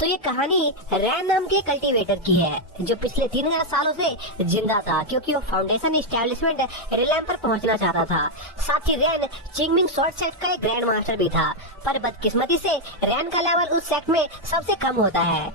तो ये कहानी रैन नाम के कल्टीवेटर की है जो पिछले 3000 सालों से जिंदा था क्योंकि वो फाउंडेशन इस्टेब्लिशमेंट रिलैम पर पहुंचना चाहता था। साथ ही रैन चिंगमिंग शॉर्ट सेट का एक ग्रैंड मास्टर भी था, पर बदकिस्मती से रैन का लेवल उस सेट में सबसे कम होता है।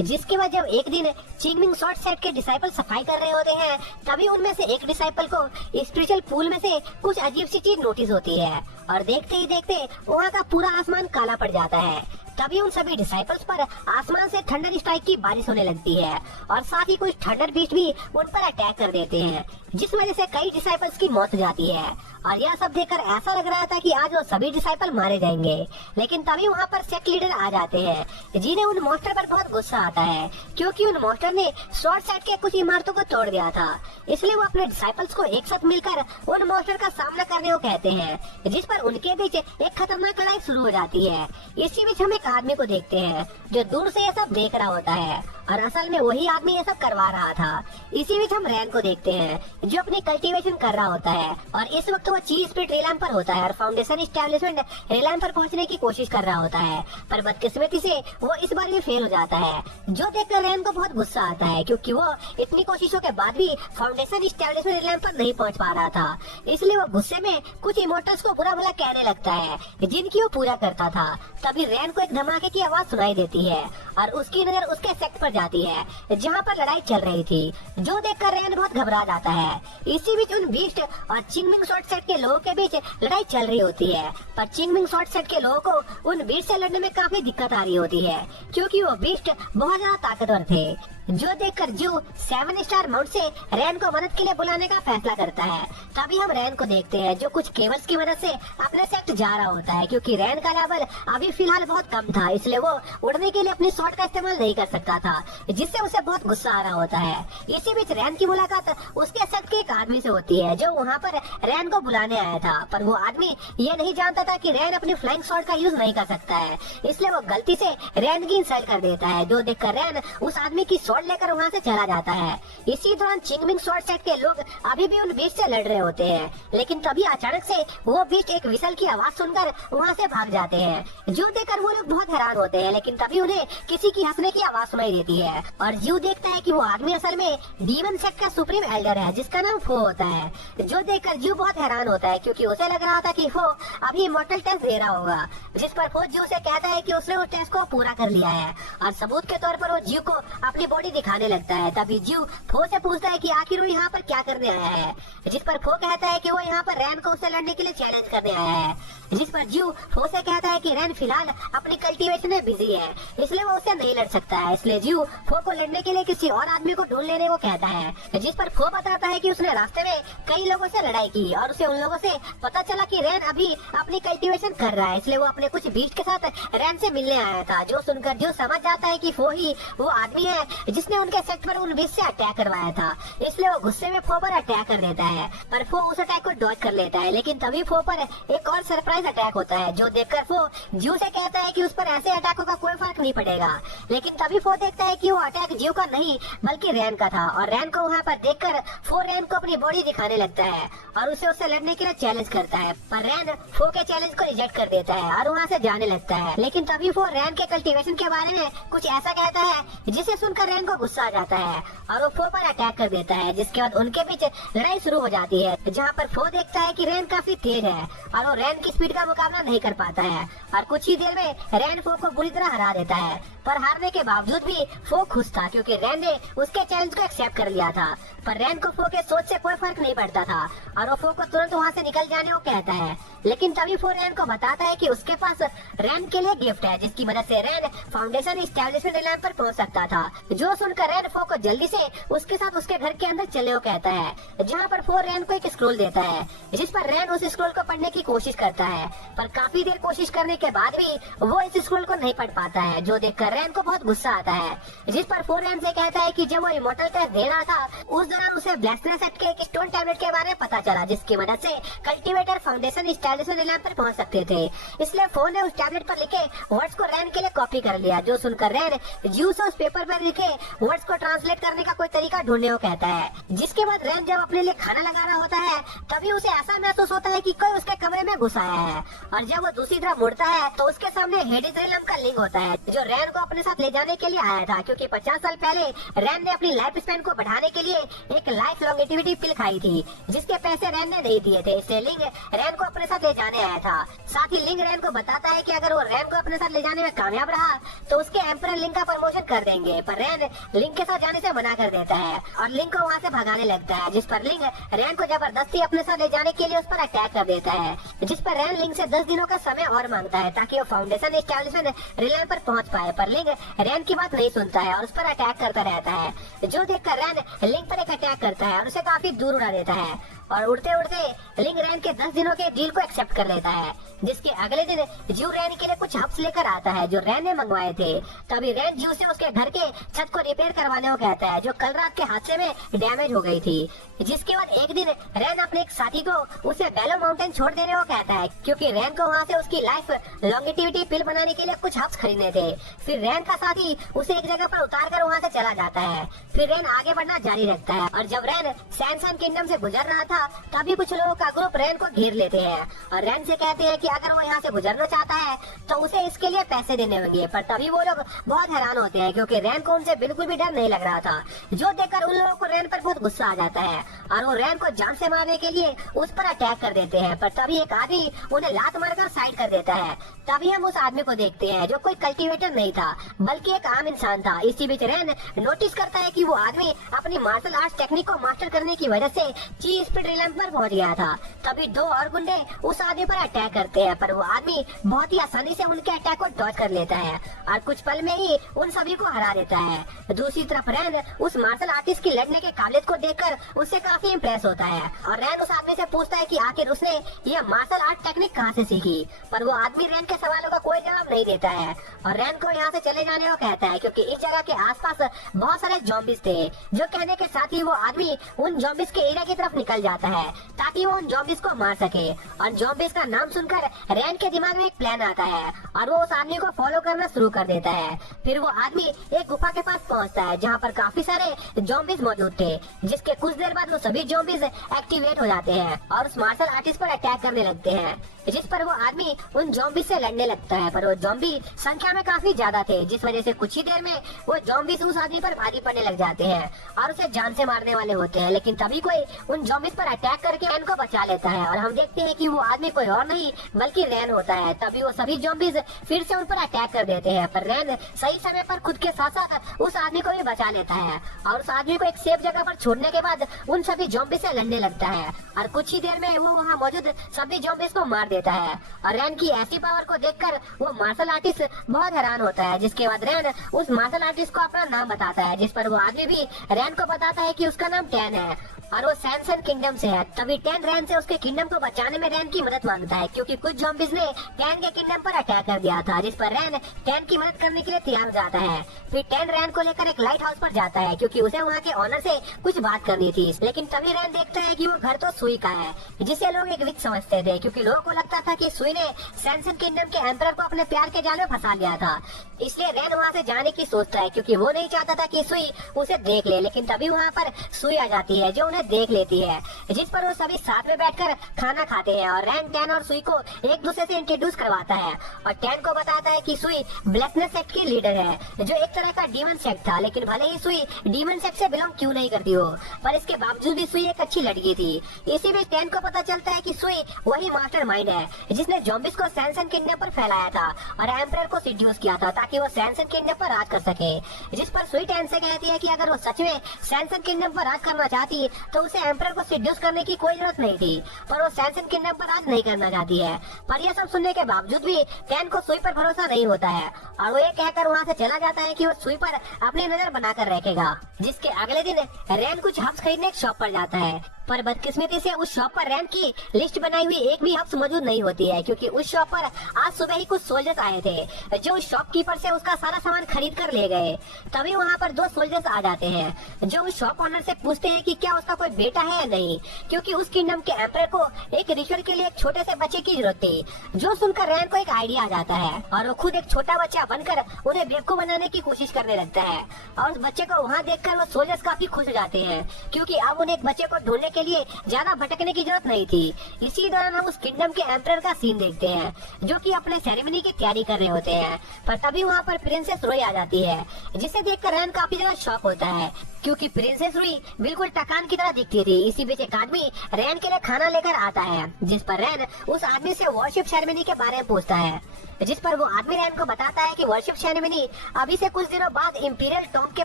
जिसके बाद जब एक दिन चिंगमिंग शॉर्ट सेट के डिसाइपल सफाई कर रहे होते हैं, तभी उनमें से एक डिसाइपल को स्पिरिचुअल पूल में से कुछ अजीब सी चीज नोटिस होती है और देखते ही देखते वहाँ का पूरा आसमान काला पड़ जाता है। तभी उन सभी डिसाइपल्स पर आसमान से थंडर स्ट्राइक की बारिश होने लगती है और साथ ही कुछ थंडर बीस्ट भी उन पर अटैक कर देते हैं, जिस वजह से कई डिसाइपल्स की मौत हो जाती है। और यह सब देखकर ऐसा लग रहा था कि आज वो सभी डिसाइपल मारे जाएंगे, लेकिन तभी वहाँ पर सेक्ट लीडर आ जाते हैं जिन्हें उन मॉन्स्टर पर बहुत गुस्सा आता है क्योंकि उन मॉन्स्टर ने शॉर्ट साइड के कुछ इमारतों को तोड़ दिया था। इसलिए वो अपने डिसाइपल्स को एक साथ मिलकर उन मॉन्स्टर का सामना करने को कहते हैं, जिस पर उनके बीच एक खतरनाक लड़ाई शुरू हो जाती है। इसी बीच हम एक आदमी को देखते हैं जो दूर से ये सब देख रहा होता है और असल में वही आदमी ये सब करवा रहा था। इसी बीच हम रैन को देखते हैं जो अपनी कल्टीवेशन कर रहा होता है और इस वक्त वो चीज स्पिरिट रिलैम पर होता है और फाउंडेशन इस्टेब्लिशमेंट रिलैम पर पहुंचने की कोशिश कर रहा होता है, पर बदकिस्मती से वो इस बार भी फेल हो जाता है, जो देखकर रैन को बहुत गुस्सा आता है क्योंकि वो इतनी कोशिशों के बाद भी फाउंडेशन इस्टेब्लिशमेंट रिलैम पर नहीं पहुंच पा रहा था। इसलिए वो गुस्से में कुछ इमोटल्स को बुरा भला कहने लगता है जिनकी वो पूरा करता था। तभी रैन को एक धमाके की आवाज सुनाई देती है और उसकी नजर उसके सेक्ट पर जाती है जहाँ पर लड़ाई चल रही थी, जो देखकर रैन बहुत घबरा जाता है। इसी बीच उन बीस्ट और चिंगमिंग शॉर्ट सेट के लोगों के बीच लड़ाई चल रही होती है, पर चिंगमिंग शॉर्ट सेट के लोगों को उन बीस्ट से लड़ने में काफी दिक्कत आ रही होती है क्योंकि वो बीस्ट बहुत ज्यादा ताकतवर थे, जो देखकर जू 7 स्टार माउंट से रैन को मदद के लिए बुलाने का फैसला करता है। तभी हम रैन को देखते हैं जो कुछ केबल्स की मदद से अपने सेक्ट जा रहा होता है क्योंकि रैन का लेवल अभी फिलहाल बहुत कम था, इसलिए वो उड़ने के लिए अपनी शॉट का इस्तेमाल नहीं कर सकता था, जिससे उसे बहुत गुस्सा आ रहा होता है। इसी बीच रैन की मुलाकात उसके सेक्ट के एक आदमी से होती है जो वहाँ पर रैन को बुलाने आया था, पर वो आदमी ये नहीं जानता था कि रैन अपनी फ्लाइंग शॉट का यूज नहीं कर सकता है, इसलिए वो गलती से रैन की इंसल्ट कर देता है, जो देखकर रैन उस आदमी की शॉट लेकर वहाँ से चला जाता है। इसी दौरान चिंगमिंग शॉर्ट सेट के लोग अभी भी उन बीस्ट से लड़ रहे होते हैं, लेकिन तभी अचानक से वो बीस्ट एक विसल की आवाज सुनकर वहाँ से भाग जाते हैं, जो देखकर वो लोग बहुत हैरान होते हैं। लेकिन तभी उन्हें किसी की हंसने की आवाज सुनाई देती है और जू देखता है कि वो आदमी असल में डीमन सेक्ट का सुप्रीम एल्डर है जिसका नाम फो होता है, जो देखकर जू बहुत हैरान होता है क्योंकि उसे लग रहा था कि फो अभी इमॉर्टल टेस्ट दे रहा होगा, जिस पर फो जू से कहता है कि उसने उस टेस्ट को पूरा कर लिया है और सबूत के तौर पर वो जू को अपनी बॉडी दिखाने लगता है। तभी जू फो से पूछता है कि आखिर वो यहाँ पर क्या करने आया है, जिस पर फो कहता है कि वो यहाँ पर रैन को उससे लड़ने के लिए चैलेंज करने आया है, जिस पर जू फो से कहता है कि रैन फिलहाल अपनी कल्टीवेशन में बिजी है, इसलिए वो उससे नहीं लड़ सकता है। इसलिए जू फो को लड़ने के लिए किसी और आदमी को ढूंढ लेने को कहता है, जिस पर फो बताता है कि उसने रास्ते में कई लोगों से लड़ाई की और उसे उन लोगों से पता चला कि रैन अभी अपनी कल्टीवेशन कर रहा है, इसलिए वो अपने कुछ बीस्ट के साथ रैन से मिलने आया था। जो सुनकर जो समझ जाता है कि फो ही वो आदमी है जिसने उनके सेक्ट पर उन बीस्ट से अटैक करवाया था, इसलिए वो गुस्से में फो पर अटैक कर देता है, पर फो उस अटैक को डॉज कर लेता है। लेकिन तभी फो पर एक और सरप्राइज अटैक होता है, जो देखकर फो जू से कहता है कि उस पर ऐसे अटैकों का कोई फर्क नहीं पड़ेगा। लेकिन तभी फो देखता है कि वो अटैक जू का नहीं बल्कि रैन का था और रैन को वहाँ पर देखकर फो रैन को अपनी बॉडी दिखाने लगता है और उसे उससे लड़ने के लिए चैलेंज करता है, पर रैन फो के चैलेंज को रिजेक्ट कर देता है और वहाँ से जाने लगता है। लेकिन तभी फो रैन के कल्टीवेशन के बारे में कुछ ऐसा कहता है जिसे सुनकर रैन को गुस्सा आ जाता है और वो फो पर अटैक कर देता है, जिसके बाद उनके बीच लड़ाई शुरू हो जाती है, जहाँ पर फो देखता है कि रैन काफी तेज है और वो रैन की स्पीड का मुकाबला नहीं कर पाता है और कुछ ही देर में रैन फो को बुरी तरह हरा देता है। पर हारने के बावजूद भी फो खुश था क्योंकि रैन ने उसके चैलेंज को एक्सेप्ट कर लिया था, पर रैन को फो के सोच से कोई फर्क नहीं पड़ता था और वो फो को तुरंत वहाँ से निकल जाने को कहता है। लेकिन तभी फो रैन को बताता है कि उसके पास रैन के लिए गिफ्ट है जिसकी मदद से रैन फाउंडेशन इस्टेब्लिशमेंट रिलैम पर पहुंच सकता था, जो सुनकर रैन फो को जल्दी से उसके साथ उसके घर के अंदर चलने को कहता है, जहाँ पर फो रैन को एक स्क्रोल देता है, जिस पर रैन उस स्क्रोल को पढ़ने की कोशिश करता है, पर काफी देर कोशिश करने के बाद भी वो इस स्क्रोल को नहीं पढ़ पाता है, जो देखकर रैन को बहुत गुस्सा आता है, जिस पर फो रैन से कहता है कि जब वो इमॉर्टल टेस्ट दे रहा था उस दौरान उसे ब्लास्टनेस सेट के एक स्टोन टैबलेट के बारे में पता चला, जिसकी मदद से कल्टीवेटर फाउंडेशन इस्टेब्लिशमेंट रिलैम पर पहुंच सकते थे। इसलिए फोन ने उस टैबलेट पर लिखे वर्ड्स को रैन के लिए कॉपी कर लिया, जो सुनकर रैन जू से उस पेपर पर लिखे वर्ड्स को ट्रांसलेट करने का कोई तरीका ढूंढने को कहता है। जिसके बाद रैन जब अपने लिए खाना लगा रहा होता है तभी उसे ऐसा महसूस होता है कि कोई उसके कमरे में घुस आया है, और जब वो दूसरी तरफ मुड़ता है तो उसके सामने हेडिस रिलम का लिंक होता है जो रैन को अपने साथ ले जाने के लिए आया था, क्योंकि 50 साल पहले रैन ने अपनी लाइफ स्पैन को बढ़ाने के लिए एक लाइफ लॉन्गेटिविटी पिल खाई थी, जिसके पैसे रैन ने नहीं दिए थे। इसलिए लिंक रैन को अपने साथ ले जाने आया था। साथ ही लिंक रैन को बताता है कि अगर वो रैन को अपने साथ ले जाने में कामयाब रहा तो उसके एम्परर लिंक का प्रमोशन कर देंगे, पर रैन लिंक के साथ जाने से मना कर देता है और लिंक को वहाँ से भगाने लगता है, जिस पर लिंक रैन को जबरदस्ती अपने साथ ले जाने के लिए उस पर अटैक कर देता है। जिस पर रैन लिंक से 10 दिनों का समय और मांगता है ताकि वो फाउंडेशन एस्टैब्लिशमेंट रिलायम पर पहुंच पाए, पर लिंक रैन की बात नहीं सुनता है और उस पर अटैक करता रहता है, जो देखकर रैन लिंक पर एक अटैक करता है और उसे काफी दूर उड़ा देता है, और उड़ते उड़ते लिंक रैन के 10 दिनों के डील को एक्सेप्ट कर लेता है। जिसके अगले दिन ज्यू रैन के लिए कुछ हब्स लेकर आता है जो रैन ने मंगवाए थे। तभी रैन ज्यू से उसके घर के छत को रिपेयर करवाने को कहता है जो कल रात के हादसे में डैमेज हो गई थी। जिसके बाद एक दिन रैन अपने एक साथी को उसे बेलो माउंटेन छोड़ देने को कहता है, क्योंकि रैन को वहाँ से उसकी लाइफ लॉन्गेटिविटी पिल बनाने के लिए कुछ हब्स खरीदने थे। फिर रैन का साथी उसे एक जगह पर उतार कर वहाँ से चला जाता है। फिर रैन आगे बढ़ना जारी रखता है, और जब रैन सैनसन किंगडम से गुजर रहा था तभी कुछ लोगों का ग्रुप रैन को घेर लेते हैं और रैन से कहते हैं कि अगर वो यहाँ से गुजरना चाहता है तो उसे इसके लिए पैसे देने होंगे। पर तभी वो लोग बहुत हैरान होते हैं क्योंकि रैन को उनसे बिल्कुल भी डर नहीं लग रहा था, जो देखकर उन लोगों को रैन पर बहुत गुस्सा आ जाता है और वो रैन को जान से मारने के लिए उस पर अटैक कर देते हैं। पर तभी एक आदमी उन्हें लात मारकर साइड कर देता है। तभी हम उस आदमी को देखते हैं जो कोई कल्टीवेटर नहीं था बल्कि एक आम इंसान था। इसी बीच रैन नोटिस करता है कि वो आदमी अपनी मार्शल आर्ट्स टेक्निक को मास्टर करने की वजह से ची स्पीड रिलम पर पहुंच गया था। तभी 2 और गुंडे उस आदमी पर अटैक करते हैं, पर वो आदमी बहुत ही आसानी से उनके अटैक को डॉज कर लेता है और कुछ पल में ही उन सभी को हरा देता है। दूसरी तरफ रैन उस मार्शल आर्टिस्ट की लड़ने के काबिलियत को देखकर उससे काफी इम्प्रेस होता है और रैन उस आदमी से पूछता है कि आखिर उसने ये मार्शल आर्ट टेक्निक कहाँ से सीखी, पर वो आदमी रैन के सवालों का कोई जवाब नहीं देता है और रैन को यहाँ से चले जाने को कहता है, क्योंकि इस जगह के आसपास बहुत सारे ज़ॉम्बीज थे। जो कहने के साथ ही वो आदमी उन ज़ॉम्बीज के एरिया की तरफ निकल जाता है ताकि वो उन ज़ॉम्बीज को मार सके। और ज़ॉम्बीज का नाम सुनकर रैन के दिमाग में एक प्लान आता है और वो उस आदमी को फॉलो करना शुरू कर देता है। फिर वो आदमी एक गुफा के पास पहुंचता है जहाँ पर काफी सारे ज़ॉम्बीज मौजूद थे, जिसके कुछ देर बाद वो सभी ज़ॉम्बीज एक्टिवेट हो जाते हैं और उस मार्शल आर्टिस्ट पर अटैक करने लगते हैं, जिस पर वो आदमी उन ज़ॉम्बीज से लड़ने लगता है। पर वो ज़ॉम्बी संख्या में काफी ज्यादा थे, जिस वजह से कुछ ही देर में वो ज़ॉम्बीज उस आदमी पर भारी पड़ने लग जाते हैं और उसे जान से मारने वाले होते हैं। लेकिन तभी कोई उन ज़ॉम्बीज पर अटैक करके रैन को बचा लेता है और हम देखते हैं कि वो आदमी कोई और नहीं बल्कि रैन होता है। तभी वो सभी ज़ॉम्बीज फिर से उन पर अटैक कर देते हैं, पर रैन सही समय पर खुद के साथ साथ उस आदमी को भी बचा लेता है और उस आदमी को एक सेफ जगह पर छोड़ने के बाद उन सभी ज़ॉम्बीज से लड़ने लगता है और कुछ ही देर में वो वहाँ मौजूद सभी ज़ॉम्बीज को मार देता है। और रैन की ऐसी पावर को देखकर वो मार्शल आर्टिस्ट बहुत हैरान होता है, जिसके बाद रैन उस मार्शल आर्टिस्ट को अपना नाम बताता है, जिस पर वो आदमी भी रैन को बताता है कि उसका नाम टैन है और वो सैनसन किंगडम से है। तभी टैन रैन से उसके किंगडम को बचाने में रैन की मदद मांगता है, क्योंकि कुछ ज़ॉम्बीज ने टैन के किंगडम पर अटैक कर दिया था, जिस पर रैन टैन की मदद करने के लिए तैयार हो जाता है। फिर टैन रैन को लेकर एक लाइट हाउस पर जाता है क्योंकि उसे वहाँ के ऑनर से कुछ बात करनी थी। लेकिन तभी रैन देखता है कि वो घर तो सुई का है, जिसे लोग एक विच समझते थे, क्योंकि लोगों को लगता था कि सुई ने सैनसन किंगडम के एम्परर को अपने प्यार के जाल में फंसा लिया था। इसलिए रैन वहाँ से जाने की सोचता है क्योंकि वो नहीं चाहता था कि सुई उसे देख ले। लेकिन तभी वहाँ पर सुई आ जाती है जो उन्हें देख लेती है, जिस पर वो सभी साथ में बैठकर खाना खाते हैं और रैन टैन और सुई को एक दूसरे से इंट्रोड्यूस करवाता है और टैन को बताता है कि सुई ब्लैकनेस सेक्ट की लीडर है, जो एक तरह का डीमन सेक्ट था। लेकिन भले ही सुई डीमन सेक्ट से बिलोंग क्यों नहीं करती हो, पर इसके बावजूद भी सुई एक अच्छी लड़की थी। इसी बीच टैन को पता चलता है कि सुई वही मास्टरमाइंड है जिसने ज़ॉम्बीज को सैनसन किंगडम पर फैलाया था और एम्परर को सिड्यूस किया था ताकि वो सैनसन किंगडम पर राज कर सके। जिस पर सुई टैन से कहती है कि अगर वो सच में सैनसन किंगडम पर राज करना चाहती तो उसे एम्परर को सिड्यूस करने की कोई जरूरत नहीं थी, पर वो सैनसन किंगडम पर राज नहीं करना चाहती है। पर यह सब सुनने के बावजूद भी टैन को सुई पर भरोसा नहीं होता है और वो ये कहकर वहाँ से चला जाता है कि वो सुई पर अपनी नजर बनाकर रखेगा। जिसके अगले दिन रैन कुछ हब्स खरीदने एक शॉप पर जाता है, पर बदकिस्मती से उस शॉप पर रैन की लिस्ट बनाई हुई एक भी हफ्स मौजूद नहीं होती है, क्योंकि उस शॉप पर आज सुबह ही कुछ सोल्जर्स आए थे जो उस शॉपकीपर से उसका सारा सामान खरीद कर ले गए। तभी वहाँ पर दो सोल्जर्स आ जाते हैं जो उस शॉप ओनर से पूछते हैं कि क्या उसका कोई बेटा है या नहीं, क्योंकि उस किंगडम के एम्परर को एक रिचुअल के लिए एक छोटे से बच्चे की जरूरत थी। जो सुनकर रैन को एक आइडिया आ जाता है और वो खुद एक छोटा बच्चा बनकर उन्हें बेवकूफ बनाने की कोशिश करने लगता है। और उस बच्चे को वहाँ देखकर वो सोल्जर्स काफी खुश हो जाते हैं, क्योंकि अब उन्हें एक बच्चे को ढूंढने के लिए ज्यादा भटकने की जरूरत नहीं थी। इसी दौरान हम उस किंगडम के एम्परर का सीन देखते हैं जो कि अपने सेरेमनी की तैयारी कर रहे होते हैं। पर तभी वहाँ पर प्रिंसेस रोई आ जाती है, जिसे देखकर रैन काफी ज्यादा शॉक होता है, क्योंकि प्रिंसेस रुई बिल्कुल टकान की तरह दिखती थी। इसी बीच एक आदमी रैन के लिए खाना लेकर आता है, जिस पर रैन उस आदमी से वर्शिप सेरेमनी के बारे में पूछता है, जिस पर वो आदमी रैन को बताता है कि वर्शिप सेरेमनी अभी से कुछ दिनों बाद इंपीरियल टॉम के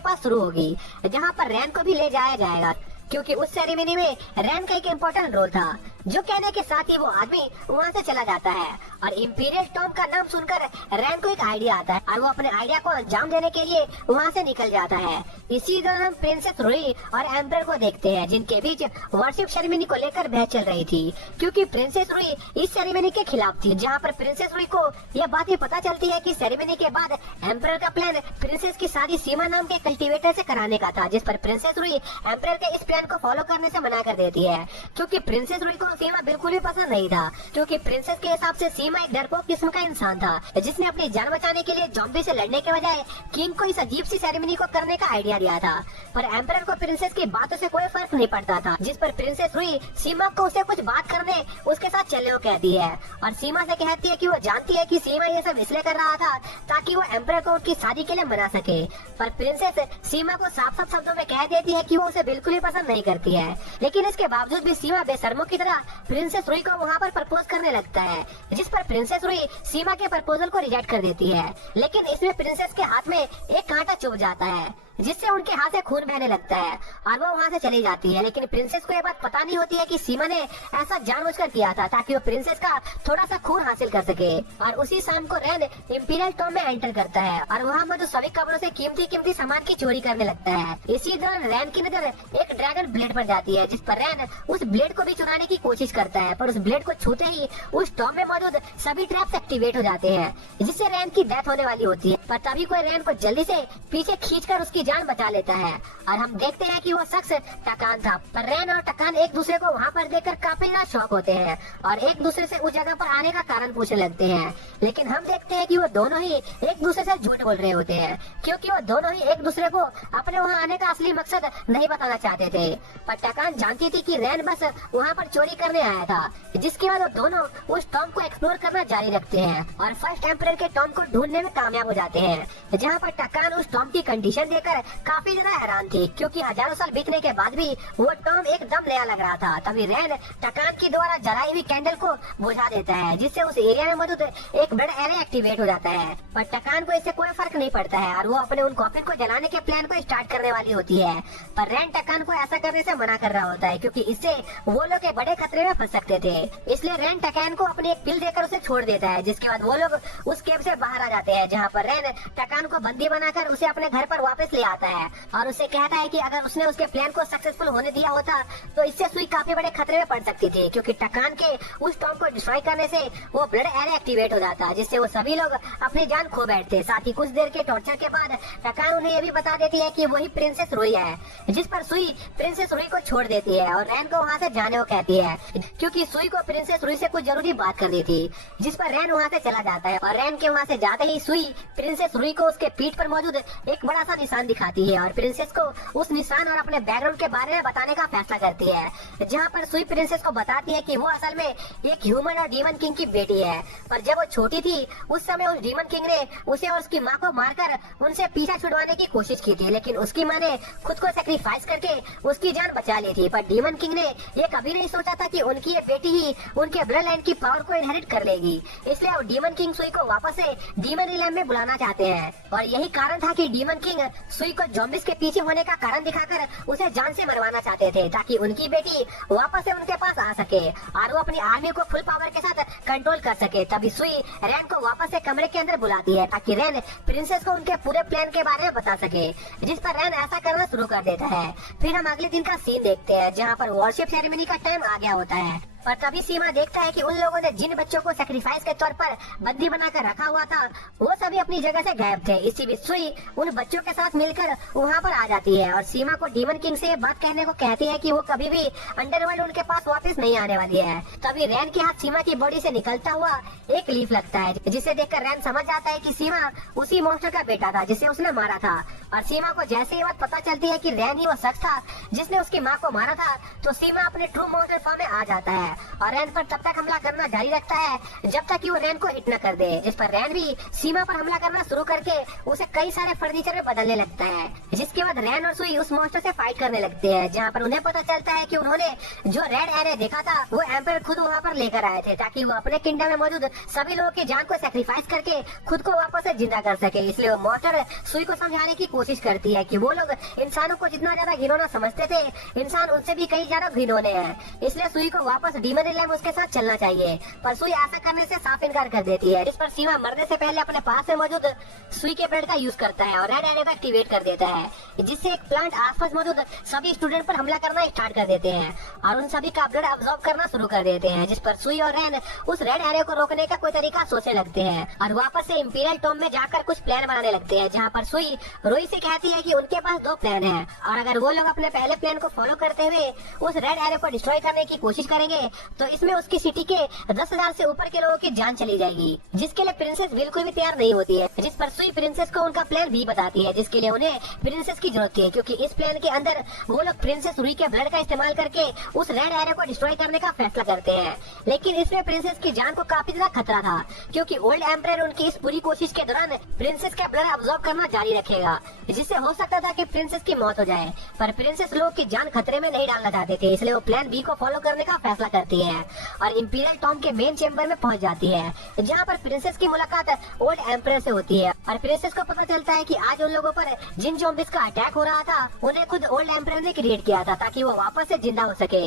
पास शुरू होगी, जहाँ पर रैन को भी ले जाया जाएगा, क्योंकि उस सेरेमनी में रैन का एक इम्पोर्टेंट रोल था। जो कहने के साथ ही वो आदमी वहाँ से चला जाता है और इंपीरियल टॉम का नाम सुनकर रैन को एक आइडिया आता है और वो अपने आइडिया को अंजाम देने के लिए वहाँ से निकल जाता है। इसी दौरान हम प्रिंसेस रुई और एम्परर को देखते हैं, जिनके बीच वर्शिप सेरेमनी को लेकर बहस चल रही थी, क्योंकि प्रिंसेस रुई इस सेरेमनी के खिलाफ थी। जहाँ पर प्रिंसेस रुई को यह बात भी पता चलती है कि सेरेमनी के बाद एम्परर का प्लान प्रिंसेस की शादी सीमा नाम के कल्टीवेटर से कराने का था, जिस पर प्रिंसेस रुई एम्परर के इस प्लान को फॉलो करने से मना कर देती है, क्योंकि प्रिंसेस रुई को सीमा बिल्कुल भी पसंद नहीं था, क्योंकि प्रिंसेस के हिसाब से सीमा एक डरपोक किस्म का इंसान था, जिसने अपनी जान बचाने के लिए ज़ॉम्बी से लड़ने के बजाय किंग को इस अजीब सी सेरेमनी को करने का आइडिया दिया था। पर एम्परर को प्रिंसेस की बातों से कोई फर्क नहीं पड़ता था, जिस पर प्रिंसेस रुई सीमा को उसे कुछ बात करने उसके साथ चलने को कहती है और सीमा से कहती है कि वो जानती है कि सीमा ये सब इसलिए कर रहा था ताकि वो एम्परर को उनकी शादी के लिए मना सके। पर प्रिंसेस सीमा को साफ साफ शब्दों में कह देती है कि वो उसे बिल्कुल भी पसंद नहीं करती है, लेकिन इसके बावजूद भी सीमा बेशर्मों की तरह प्रिंसेस रुई को वहाँ पर प्रपोज करने लगता है, जिस पर प्रिंसेस रुई सीमा के प्रपोजल को रिजेक्ट कर देती है। लेकिन इसमें प्रिंसेस के हाथ में एक कांटा चुभ जाता है, जिससे उनके हाथ से खून बहने लगता है और वो वहाँ से चली जाती है। लेकिन प्रिंसेस को ये बात पता नहीं होती है कि सीमा ने ऐसा जानबूझकर किया था ताकि वो प्रिंसेस का थोड़ा सा खून हासिल कर सके। और उसी शाम को रैन इंपीरियल टॉम में एंटर करता है और वहाँ पर सभी कब्रों से कीमती सामान की चोरी करने लगता है। इसी दौरान रैन की नजर एक ड्रैगन ब्लेड पर जाती है, जिस पर रैन उस ब्लेड को भी चुराने की कोशिश करता है, पर उस ब्लेड को छूते ही उस टॉम में मौजूद सभी ट्रैप्स एक्टिवेट हो जाते हैं, जिससे रैन की डेथ होने वाली होती है। पर तभी कोई रैन को जल्दी से पीछे खींचकर उसकी जान बचा लेता है और हम देखते हैं कि वो शख्स टकान था। पर रैन और टकान एक दूसरे को वहाँ पर देखकर काफी ज्यादा शॉक होते हैं और एक दूसरे से उस जगह पर आने का कारण पूछने लगते हैं। लेकिन हम देखते हैं कि वो दोनों ही एक दूसरे से झूठ बोल रहे होते हैं, क्योंकि वो दोनों ही एक दूसरे को अपने वहाँ आने का असली मकसद नहीं बताना चाहते थे। पर टकान जानती थी कि रैन बस वहाँ पर चोरी करने आया था, जिसके बाद वो दोनों उस टॉम को एक्सप्लोर करना जारी रखते हैं और फर्स्ट एम्परर के टॉम को ढूंढने में कामयाब हो जाते हैं, जहाँ पर टकान उस टॉम की कंडीशन देखकर काफी ज्यादा हैरान थी, क्योंकि हजारों साल बीतने के बाद भी वो टॉम एकदम नया लग रहा था। तभी रैन टकान के द्वारा जलाई हुई कैंडल को बुझा देता है, जिससे उस एरिया में मौजूद एक ब्लड एरे एक्टिवेट हो जाता है। पर टकान को इससे कोई फर्क नहीं पड़ता है और वो अपने उन कॉफिन को जलाने के प्लान को स्टार्ट करने वाली होती है। पर रैन टकान को ऐसा करने से मना कर रहा होता है, क्योंकि इससे वो लोग एक बड़े खतरे में फंस सकते थे। इसलिए रैन टकान को अपनी एक पिल देकर उसे छोड़ देता है, जिसके बाद वो लोग उस केव से बाहर आ जाते हैं, जहाँ पर रैन टकान को बंदी बनाकर उसे अपने घर पर वापस ले आता है और उसे कहता है कि अगर उसने उसके प्लान को सक्सेसफुल होने दिया होता तो इससे सुई काफी बड़े खतरे में पड़ सकती थी, क्योंकि टकान के उस टॉम को डिस्ट्रॉय करने से वो ब्लड एरे एक्टिवेट हो जाता, जिससे वो सभी लोग अपनी जान खो बैठते। साथ ही कुछ देर के टॉर्चर के बाद टकान उन्हें ये भी बता देती है कि वही प्रिंसेस रुई है, जिस पर सुई प्रिंसेस रुई को छोड़ देती है और रैन को वहाँ से जाने को कहती है, क्योंकि सुई को प्रिंसेस रुई से कुछ जरूरी बात करनी थी, जिस पर रैन वहाँ से चला जाता है। और रैन के वहाँ से जाते ही सुई प्रिंसेस रुई को उसके पीठ पर मौजूद एक बड़ा सा निशान दिखाती है और प्रिंसेस को उस निशान और अपने बैकग्राउंड के बारे में बताने का फैसला करती है, जहाँ पर सुई प्रिंसेस को बताती है कि वो असल में एक ह्यूमन और डीमन किंग की बेटी है। पर जब वो छोटी थी उस समय उस डीमन किंग ने उसे और उसकी माँ को मारकर उनसे पीछा छुड़वाने की कोशिश की थी, लेकिन उसकी माँ ने खुद को सेक्रीफाइस करके उसकी जान बचा ली थी। पर डीमन किंग ने ये कभी नहीं सोचा था कि उनकी ये बेटी ही उनके ब्लड लाइन की पावर को इनहेरिट कर लेगी, इसलिए वो डीमन किंग सुई को वापस से डीमन रिलैम में बुलाना चाहते हैं। और यही कारण था कि डीमन किंग सुई को ज़ॉम्बीज़ के पीछे होने का कारण दिखाकर उसे जान से मरवाना चाहते थे ताकि उनकी बेटी वापस से उनके पास आ सके और वो अपनी आर्मी को फुल पावर के साथ कंट्रोल कर सके। तभी सुई रैन को वापस से कमरे के अंदर बुलाती है ताकि रैन प्रिंसेस को उनके पूरे प्लान के बारे में बता सके, जिस पर रैन ऐसा करना शुरू कर देता है। फिर हम अगले दिन का सीन देखते हैं जहाँ पर वॉरशिप सेरेमनी का टाइम आ गया होता है। पर तभी सीमा देखता है कि उन लोगों ने जिन बच्चों को सैक्रिफाइस के तौर पर बंदी बनाकर रखा हुआ था वो सभी अपनी जगह से गायब थे। इसी बीच सुई उन बच्चों के साथ मिलकर वहाँ पर आ जाती है और सीमा को डीमन किंग से बात कहने को कहती है कि वो कभी भी अंडरवर्ल्ड उनके पास वापस नहीं आने वाली है। तभी रैन के हाथ सीमा की बॉडी से निकलता हुआ एक लीफ लगता है, जिसे देखकर रैन समझ जाता है कि सीमा उसी मॉन्स्टर का बेटा था जिसे उसने मारा था। और सीमा को जैसे ये बात पता चलती है कि रैन ही वो शख्स था जिसने उसकी माँ को मारा था, तो सीमा अपने ट्रू मॉन्स्टर फॉर्म में आ जाता है और रैन पर तब तक हमला करना जारी रखता है जब तक कि वो रैन को हिट न कर दे, जिस पर रैन भी सीमा पर हमला करना शुरू करके उसे कई सारे फर्नीचर में बदलने लगता है। जिसके बाद रैन और सुई उस मॉन्स्टर से फाइट करने लगते हैं, जहाँ पर उन्हें पता चलता है कि उन्होंने जो रेड एरे देखा था वो एम्पायर खुद वहाँ पर लेकर आए थे ताकि वो अपने किंगडम में मौजूद सभी लोगों की जान को सैक्रिफाइस करके खुद को वापस से जिंदा कर सके। इसलिए वो मॉन्स्टर सुई को समझाने की कोशिश करती है कि वो लोग इंसानों को जितना ज्यादा घिनौना समझते थे, इंसान उनसे भी कई ज्यादा घिनौने हैं। इसलिए सुई को वापस डीमन रिलैम उसके साथ चलना चाहिए, पर सुई ऐसा करने से साफ इनकार कर देती है। इस पर सीमा मरने से पहले अपने पास में मौजूद सुई के ब्लड का यूज करता है और रेड एरे को एक्टिवेट कर देता है, जिससे एक प्लांट आसपास मौजूद सभी स्टूडेंट पर हमला करना स्टार्ट कर देते हैं और उन सभी का ब्लड अब्सॉर्ब करना शुरू कर देते हैं। जिस पर सुई और रैन उस रेड एरे को रोकने का कोई तरीका सोचने लगते हैं और वापस से इंपीरियल टॉम में जाकर कुछ प्लान बनाने लगते हैं, जहाँ पर सुई रोई से कहती है कि उनके पास 2 प्लान है और अगर वो लोग अपने पहले प्लान को फॉलो करते हुए उस रेड एरे को डिस्ट्रॉय करने की कोशिश करेंगे तो इसमें उसकी सिटी के 10,000 से ऊपर के लोगों की जान चली जाएगी, जिसके लिए प्रिंसेस बिल्कुल भी तैयार नहीं होती है। जिस पर सुई प्रिंसेस को उनका प्लान भी बताती है, जिसके लिए उन्हें प्रिंसेस की जरूरत थी, क्योंकि इस प्लान के अंदर वो लोग प्रिंसेस रुई के ब्लड का इस्तेमाल करके उस रेड एरे को डिस्ट्रॉय करने का फैसला करते हैं। लेकिन इसमें प्रिंसेस की जान को काफी ज्यादा खतरा था, क्योंकि ओल्ड एम्परर उनकी इस पूरी कोशिश के दौरान प्रिंसेस का ब्लड अब्सॉर्ब करना जारी रखेगा, जिससे हो सकता था कि प्रिंसेस की मौत हो जाए। पर प्रिंसेस लोग की जान खतरे में नहीं डालना चाहते थे, इसलिए वो प्लान बी को फॉलो करने का फैसला करती है और इंपीरियल टॉम के मेन चेंबर में पहुंच जाती है, जहां पर प्रिंसेस की मुलाकात ओल्ड एम्परर से होती है और प्रिंसेस को पता चलता है कि आज उन लोगों पर जिन ज़ॉम्बीज़ का अटैक हो रहा था उन्हें खुद ओल्ड एम्परर ने क्रिएट किया था ताकि वो वापस से जिंदा हो सके।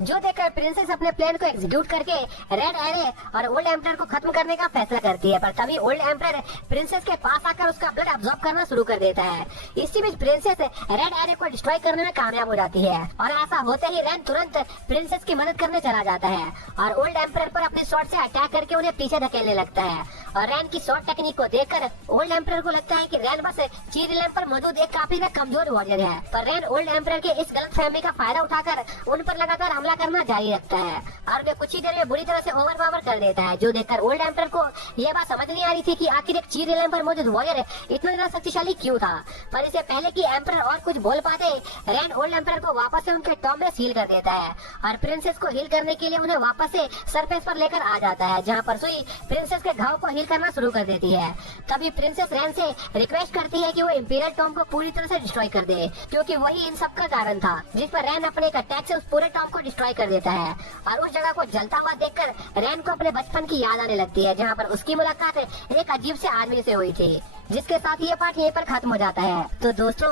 जो देखकर प्रिंसेस अपने प्लान को एग्जीक्यूट करके रेड एरे और ओल्ड एम्परर को खत्म करने का फैसला करती है, पर तभी ओल्ड एम्परर प्रिंसेस के पास आकर उसका ब्लड अब्सॉर्ब करना शुरू कर देता है। इसी बीच प्रिंसेस रेड एरे को डिस्ट्रॉय करने में कामयाब हो जाती है और ऐसा होते ही रैन तुरंत प्रिंसेस की मदद करने चला जाता है और ओल्ड एम्परर पर अपने शॉट से अटैक करके उन्हें पीछे धकेलने लगता है। और रैन की शॉट टेक्निक को देखकर ओल्ड एम्परर को लगता है कि रैन बस चीर लैम्प पर मौजूद एक काफी कमजोर वॉरियर है, पर रैन ओल्ड एम्परर के इस गलतफहमी का फायदा उठाकर उन पर लगातार हमला करना जारी रखता है और वे कुछ ही देर में बुरी तरह से ओवरपावर कर देता है। जो देखकर ओल्ड एम्परर को यह बात समझ नहीं आ रही थी कि आखिर एक चीर लैम्प पर मौजूद वॉरियर इतना ज्यादा शक्तिशाली क्यों था। पर इससे पहले कि एम्परर और कुछ बोल पाते, रैन ओल्ड एम्परर को वापस से उनके टॉम में सील कर देता है और प्रिंसेस को हील करने के लिए उन्हें वापस से सरफेस पर लेकर आ जाता है, जहाँ पर सुई प्रिंसेस के घाव को हील करना शुरू कर देती है। तभी प्रिंसेस रैन से रिक्वेस्ट करती है कि वो इंपीरियल टॉम को पूरी तरह से डिस्ट्रॉय कर दे, क्योंकि वही इन सब का कारण था। जिस पर रैन अपने एक अटैक से उस पूरे टॉम को डिस्ट्रॉय कर देता है और उस जगह को जलता हुआ देखकर रैन को अपने बचपन की याद आने लगती है, जहाँ पर उसकी मुलाकात एक अजीब से आदमी से हुई थी। जिसके साथ ये पार्ट यहीं पर खत्म हो जाता है। तो दोस्तों,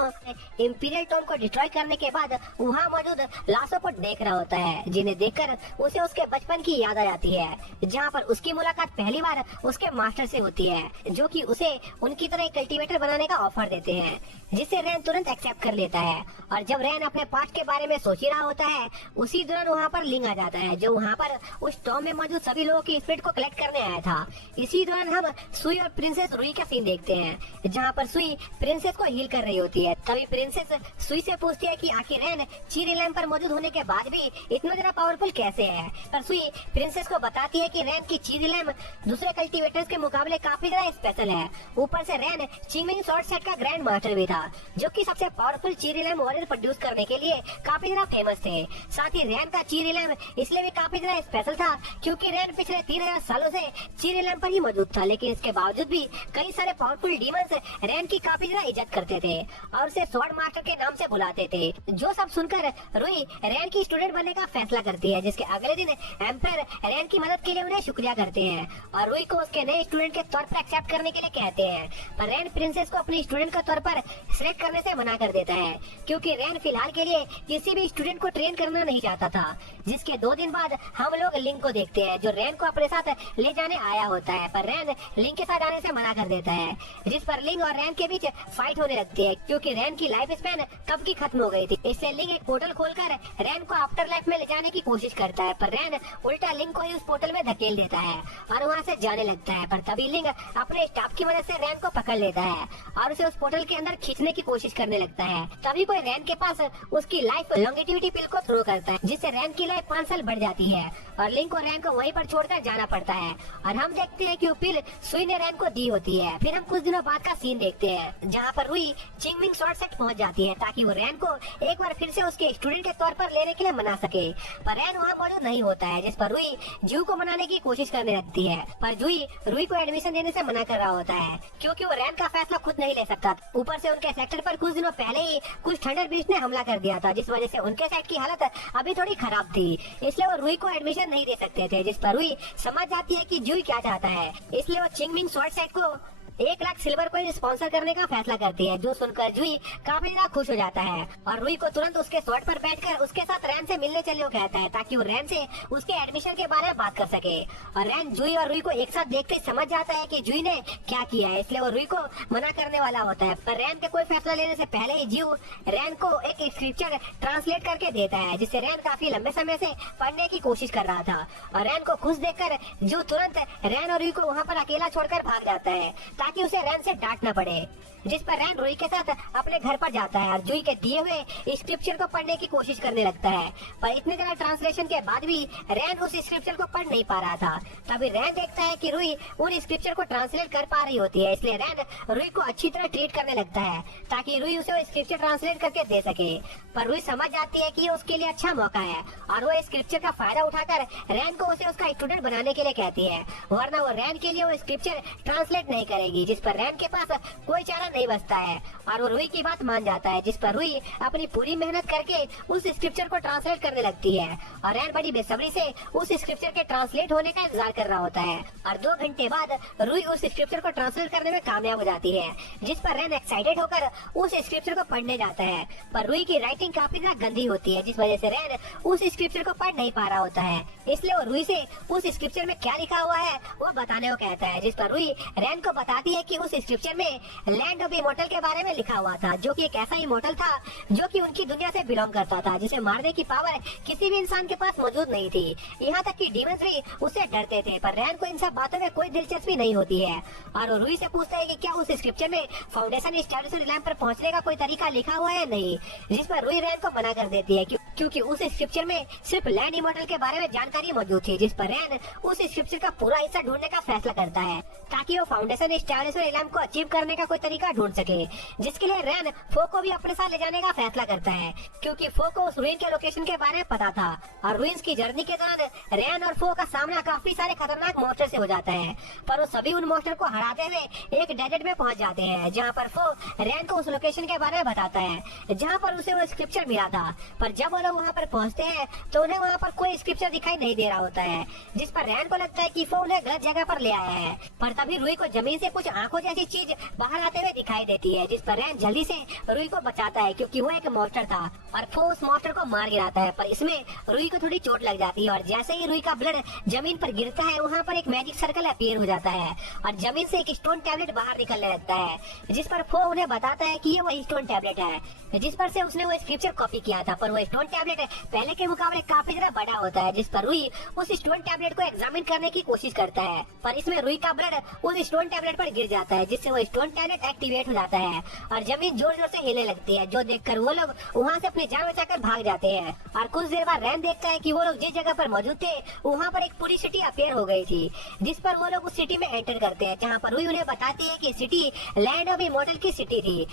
इंपीरियल टॉम को डिस्ट्रॉय करने के बाद वहाँ मौजूद लाशों को देख रहा होता है, जिन्हें देखकर उसे उसके बचपन की याद आ जाती है, जहाँ पर उसकी मुलाकात पहली बार उसके मास्टर से होती है, जो कि उसे उनकी तरह कल्टीवेटर बनाने का ऑफर देते हैं, जिसे रैन तुरंत एक्सेप्ट कर लेता है। और जब रैन अपने पास्ट के बारे में सोच ही रहा होता है, उसी दौरान वहाँ पर लिंग आ जाता है, जो वहाँ पर उस टॉम में मौजूद सभी लोगों की स्पिरिट को कलेक्ट करने आया था। इसी दौरान हम सुई और प्रिंसेस रुई का सीन देखते हैं, जहाँ पर सुई प्रिंसेस को हील कर रही होती है। तभी प्रिंसेस सुई से पूछती है कि आखिर रैन चीर लैम्प पर मौजूद होने के बाद भी इतना ज्यादा पावरफुल कैसे है। पर सुई प्रिंसेस को बताती है कि रैन की चीर लैम्प दूसरे कल्टीवेटर्स के मुकाबले काफी ज्यादा स्पेशल है। ऊपर से रैन चिंगमिंग शॉर्ट सेट का ग्रैंड मास्टर भी था, जो कि सबसे पावरफुल चीर लैम्प वॉरियर प्रोड्यूस करने के लिए काफी ज्यादा फेमस थे। साथ ही रैन का चीर लैम्प इसलिए भी काफी ज्यादा स्पेशल था क्योंकि रैन पिछले 3000 सालों से चीर लैम्प पर ही मौजूद था, लेकिन इसके बावजूद भी कई सारे पावरफुल सभी डीमंस रैन की काफी ज्यादा इज्जत करते थे और उसे स्वॉर्ड मास्टर के नाम से बुलाते थे। जो सब सुनकर रुई रैन की स्टूडेंट बनने का फैसला करती है, जिसके अगले दिन एम्पर रैन की मदद के लिए उन्हें शुक्रिया करते हैं और रुई को उसके नए स्टूडेंट के तौर पर एक्सेप्ट करने के लिए कहते हैं। पर रैन प्रिंसेस को अपनी स्टूडेंट के तौर पर सिलेक्ट करने से मना कर देता है, क्योंकि रैन फिलहाल के लिए किसी भी स्टूडेंट को ट्रेन करना नहीं चाहता था। जिसके 2 दिन बाद हम लोग लिंक को देखते हैं, जो रैन को अपने साथ ले जाने आया होता है, पर रैन लिंक के साथ आने से मना कर देता है। जिस पर लिंक और रैन के बीच फाइट होने लगती है, क्योंकि रैन की लाइफ स्पैन कब की खत्म हो गई थी। इससे लिंक एक पोर्टल खोलकर रैन को आफ्टर लाइफ में ले जाने की कोशिश करता है, पर रैन उल्टा लिंक को ही उस पोर्टल में धकेल देता है और वहाँ से जाने लगता है। पर तभी लिंक अपने स्टाफ की मदद से रैन को पकड़ लेता है और उसे उस पोर्टल के अंदर खींचने की कोशिश करने लगता है। तभी कोई रैन के पास उसकी लाइफ लॉन्गेटिविटी पिल को थ्रो करता है, जिससे रैन की लाइफ 5 साल बढ़ जाती है और लिंक को रैन को वहीं पर छोड़कर जाना पड़ता है। और हम देखते हैं कि वो पिल सुई ने रैन को दी होती है। फिर हम कुछ दिनों बाद का सीन देखते हैं, जहाँ पर रुई चिंगमिंग शॉर्ट सेट पहुँच जाती है ताकि वो रैन को एक बार फिर से उसके स्टूडेंट के तौर पर लेने के लिए मना सके। पर रैन वहाँ मौजूद नहीं होता है, जिस पर रुई जू को मनाने की कोशिश करने लगती है, पर जूई रुई को एडमिशन देने से मना कर रहा होता है, क्योंकि वो रैन का फैसला खुद नहीं ले सकता। ऊपर से उनके सेक्टर पर कुछ दिनों पहले ही कुछ थंडर बीस्ट ने हमला कर दिया था, जिस वजह से उनके साइड की हालत अभी थोड़ी खराब थी, इसलिए वो रुई को एडमिशन नहीं दे सकते थे। जिस पर रुई समझ जाती है कि जूई क्या चाहता है, इसलिए वो चिंगमिंग शॉर्ट सेट को 1 लाख सिल्वर कॉइन स्पॉन्सर करने का फैसला करती है, जो सुनकर जूई काफी ज्यादा खुश हो जाता है और रुई को तुरंत उसके स्वॉर्ड पर बैठकर उसके साथ रैन से मिलने चले कहता है, ताकि वो रैन से उसके एडमिशन के बारे में बात कर सके। और रैन जूई और रुई को एक साथ देखते ही समझ जाता है कि जूई ने क्या किया है, इसलिए वो रुई को मना करने वाला होता है। पर रैन के कोई फैसला लेने से पहले ही जू रैन को एक स्क्रिप्चर ट्रांसलेट करके देता है, जिसे रैन काफी लंबे समय से पढ़ने की कोशिश कर रहा था। और रैन को खुश देखकर जू तुरंत रैन और रुई को वहाँ पर अकेला छोड़कर भाग जाता है, ताकि उसे रैन से डांट न पड़े। जिस पर रैन रुई के साथ अपने घर पर जाता है और जूई के दिए हुए स्क्रिप्चर को पढ़ने की कोशिश करने लगता है। पर इतने ज्यादा ट्रांसलेशन के बाद भी रैन उस स्क्रिप्चर को पढ़ नहीं पा रहा था। तभी रैन देखता है कि रुई उन स्क्रिप्चर को ट्रांसलेट कर पा रही होती है, इसलिए रैन रुई को अच्छी तरह ट्रीट करने लगता है ताकि रुई उसे स्क्रिप्चर ट्रांसलेट करके दे सके। पर रुई समझ जाती है कि ये उसके लिए अच्छा मौका है और वो स्क्रिप्चर का फायदा उठाकर रैन को उसे उसका स्टूडेंट बनाने के लिए कहती है, वरना वो रैन के लिए वो स्क्रिप्चर ट्रांसलेट नहीं करेगी। जिस पर रैन के पास कोई चारा नहीं बचता है और वो रुई की बात मान जाता है, जिस पर रुई अपनी पूरी मेहनत करके उस स्क्रिप्चर को ट्रांसलेट करने लगती है और रैन बड़ी बेसब्री से उस स्क्रिप्चर के ट्रांसलेट होने का इंतजार कर रहा होता है। और 2 घंटे बाद रुई उस स्क्रिप्चर को ट्रांसलेट करने में कामयाब हो जाती है, जिस पर रैन एक्साइटेड होकर उस स्क्रिप्चर को पढ़ने जाता है। पर रुई की राइटिंग काफी ज्यादा गंदी होती है, जिस वजह से रैन उस स्क्रिप्चर को पढ़ नहीं पा रहा होता है, इसलिए वो रुई से उस स्क्रिप्चर में क्या लिखा हुआ है वो बताने को कहता है। जिस पर रुई रैन को बताती है कि उस स्क्रिप्चर में लैंड ऑफ इमॉर्टल के बारे में लिखा हुआ था, जो कि एक ऐसा इमॉर्टल था जो कि उनकी दुनिया से बिलोंग करता था, जिसे मारने की पावर किसी भी इंसान के पास मौजूद नहीं थी। यहाँ तक कि डीमंस भी उससे डरते थे। पर रैन को इन सब बातों में कोई दिलचस्पी नहीं होती है और वो रुई से पूछता है कि क्या उस स्क्रिप्चर में फाउंडेशन स्टेटस रिलैम्प पर पहुंचने का कोई तरीका लिखा हुआ है नहीं, जिस पर रुई रैन को मना कर देती है क्योंकि उस स्क्रिप्चर में सिर्फ लैंड इमॉर्टल के बारे में जानकारी मौजूद थी। जिस पर रैन उस स्क्रिप्चर का पूरा हिस्सा ढूंढने का फैसला करता है ताकि वो फाउंडेशन स्टेटस रिलैम्प को अचीव करने का कोई तरीका ढूंढ सके, जिसके लिए रैन फो को भी अपने साथ ले जाने का फैसला करता है, क्योंकि फो को उस रुइन के लोकेशन के बारे में पता था। और रुइंस की जर्नी के दौरान रैन और फो का सामना काफी सारे खतरनाक मॉन्स्टर से हो जाता है, पर वो सभी उन मॉन्स्टर को हराते हुए एक डेजर्ट में पहुंच जाते हैं, जहां पर फो रैन को उस लोकेशन के बारे में बताता है जहां पर उसे वो स्क्रिप्चर मिला था। पर जब वो लोग वहां पर पहुंचते हैं तो उन्हें वहां पर कोई स्क्रिप्चर दिखाई नहीं दे रहा होता है, जिस पर रैन को लगता है कि फो उन्हें गलत जगह पर ले आया है। पर तभी रुई को जमीन से कुछ आंखों जैसी चीज बाहर आते हुए दिखाई देती है, जिस पर रैन जल्दी से रुई को बचाता है क्योंकि वो एक मॉन्स्टर था और फो उस मॉन्स्टर को मार गिराता है। पर इसमें रुई को थोड़ी चोट लग जाती है और जैसे ही रुई का ब्लड जमीन पर गिरता है वहाँ पर एक मैजिक सर्कल अपीयर हो जाता है और जमीन से एक स्टोन टैबलेट बाहर निकलने लगता है, जिस पर फो उन्हें बताता है कि ये वही स्टोन टैबलेट है जिस पर से उसने वो स्क्रिप्चर कॉपी किया था। पर वो स्टोन टैबलेट पहले के मुकाबले काफी ज्यादा बड़ा होता है, जिस पर रुई उस स्टोन टैबलेट को एग्जामिन करने की कोशिश करता है। पर इसमें रुई का ब्लड उस स्टोन टैबलेट पर गिर जाता है, जिससे वो स्टोन टैबलेट एक्टिवेट हो जाता है और जमीन जोर जोर से हिलने लगती है, जो देखकर वो लोग वहाँ से अपनी जान बचाकर भाग जाते हैं। और कुछ देर बाद रैन देखता है कि वो लोग जिस जगह पर मौजूद थे वहाँ पर एक पूरी सिटी अपीयर हो गई थी, जिस पर वो लोग उस सिटी में एंटर करते हैं, जहाँ पर रुई उन्हें बताती है कि सिटी लैंड ऑफ इमॉर्टल की सिटी थी,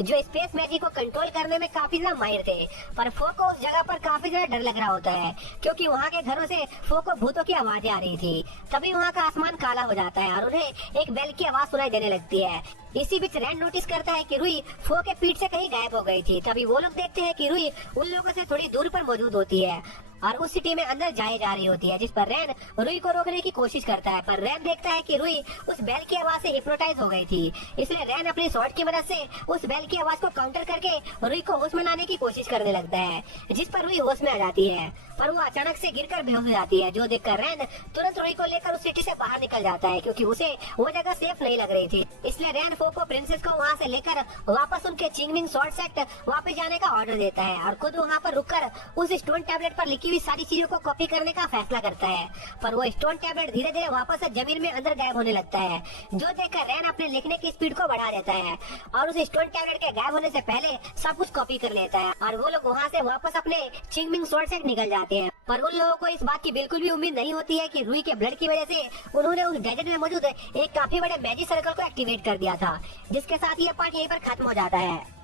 जो स्पेस मैजिक को कंट्रोल करने में काफी ज्यादा माहिर थे। पर फो को उस जगह पर काफी ज्यादा डर लग रहा होता है क्योंकि वहाँ के घरों से फो को भूतों की आवाजें आ रही थी। तभी वहाँ का आसमान काला हो जाता है और उन्हें एक बेल की आवाज सुनाई देने लगती है, इसी बीच रैन नोटिस करता है कि रुई फो के पीठ से कहीं गायब हो गई थी। तभी वो लोग देखते हैं कि रुई उन लोगों से थोड़ी दूर पर मौजूद होती है और उस सिटी में अंदर जाए जा रही होती है, जिस पर रैन रुई को रोकने की कोशिश करता है। पर रैन देखता है कि रुई उस बैल की आवाज से हिप्नोटाइज हो गई थी, इसलिए रैन अपनी शॉट की मदद से उस बैल की आवाज को काउंटर करके रुई को होश में लाने की कोशिश करने लगता है, जिस पर रुई होश में आ जाती है। पर वो अचानक से गिरकर बेहोश हो जाती है, जो देखकर रैन तुरंत रुई को लेकर उस सिटी से बाहर निकल जाता है, क्योंकि उसे वो जगह सेफ नहीं लग रही थी। इसलिए रैन फो को प्रिंसेस को वहाँ से लेकर वापस उनके चिंगमिंग स्वॉर्ड सेट वापस जाने का ऑर्डर देता है और खुद वहाँ पर रुककर उस स्टोन टैबलेट पर लिखी हुई सारी चीजों को कॉपी करने का फैसला करता है। पर वो स्टोन टैबलेट धीरे धीरे वापस जमीन में अंदर गायब होने लगता है, जो देखकर रैन अपने लिखने की स्पीड को बढ़ा देता है और उस स्टोन टैबलेट के गायब होने से पहले सब कुछ कॉपी कर लेता है और वो लोग वहाँ से वापस अपने चिंगमिंग स्वॉर्ड से निकल जाते हैं। पर उन लोगों को इस बात की बिल्कुल भी उम्मीद नहीं होती है कि रुई के ब्लड की वजह से उन्होंने उस डेजर्ट में मौजूद एक काफी बड़े मैजिक सर्कल को एक्टिवेट कर दिया था, जिसके साथ ये पार्ट यहीं पर खत्म हो जाता है।